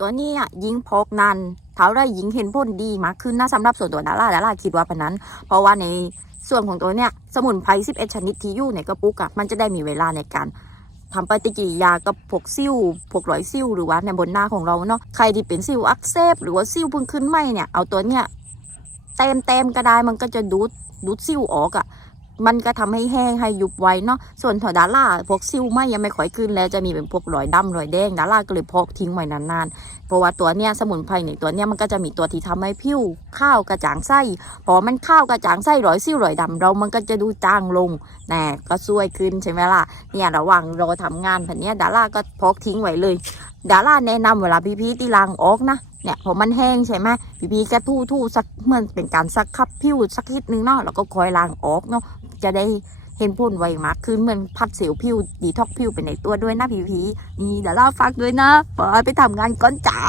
ตัวนี้อะยิงพกนานเท่าไรยิงเห็นผลดีมากขึ้นนะสำหรับส่วนตัวดาราดาราคิดว่าปะนั้น เพราะว่าในส่วนของตัวเนี้ยสมุนไพร11 ชนิดที่อยู่ในกระปุกอะมันจะได้มีเวลาในการทำปฏิกิริยากับพวกซิ่วพวกรอยซิ่วหรือว่าในบนหน้าของเราเนาะใครที่เป็นซิ่วอักเสบหรือว่าซิ่วพิ่งขึ้นใหม่เนี่ยเอาตัวเนี้ยเต็มเต็มก็ได้มันก็จะดูดดูดซิ่วออกอะ มันก็ทำให้แห้งให้ยุบไวเนาะส่วนถอดาล่าพวกซิ่วไหมยังไม่ค่อยขึ้นแล้วจะมีเป็นพวกรอยดำรอยแดงดาล่าก็เลยพกทิ้งไว้นานๆเพราะว่าตัวเนี้ยสมุนไพรในตัวเนี้ยมันก็จะมีตัวที่ทำให้ผิวข้าวกระจ่างไส้พอมันข้าวกระจ่างไส้รอยซิ่วรอยดำเรามันก็จะดูจางลงแน่ก็ช่วยขึ้นใช่ไหมล่ะเนี่ยระหว่างรอทำงานแบบเนี้ยดาราก็พกทิ้งไว้เลย ดาราแนะนำเวลาพี่พีตีลังออกนะเนี่ยพอมันแห้งใช่ไหมพี่พีก็ทู่ทู่สักเหมือนเป็นการสักคับผิวสักนิดนึงเนาะแล้วก็คอยล้างออกเนาะจะได้เห็นพ่นไวมากขึ้นเหมือนพัดเสียวผิวดีท็อกผิวไปในตัวด้วยนะพี่พีนี่ดาราฝากด้วยนะปอยไปทำงานก่อนจ้า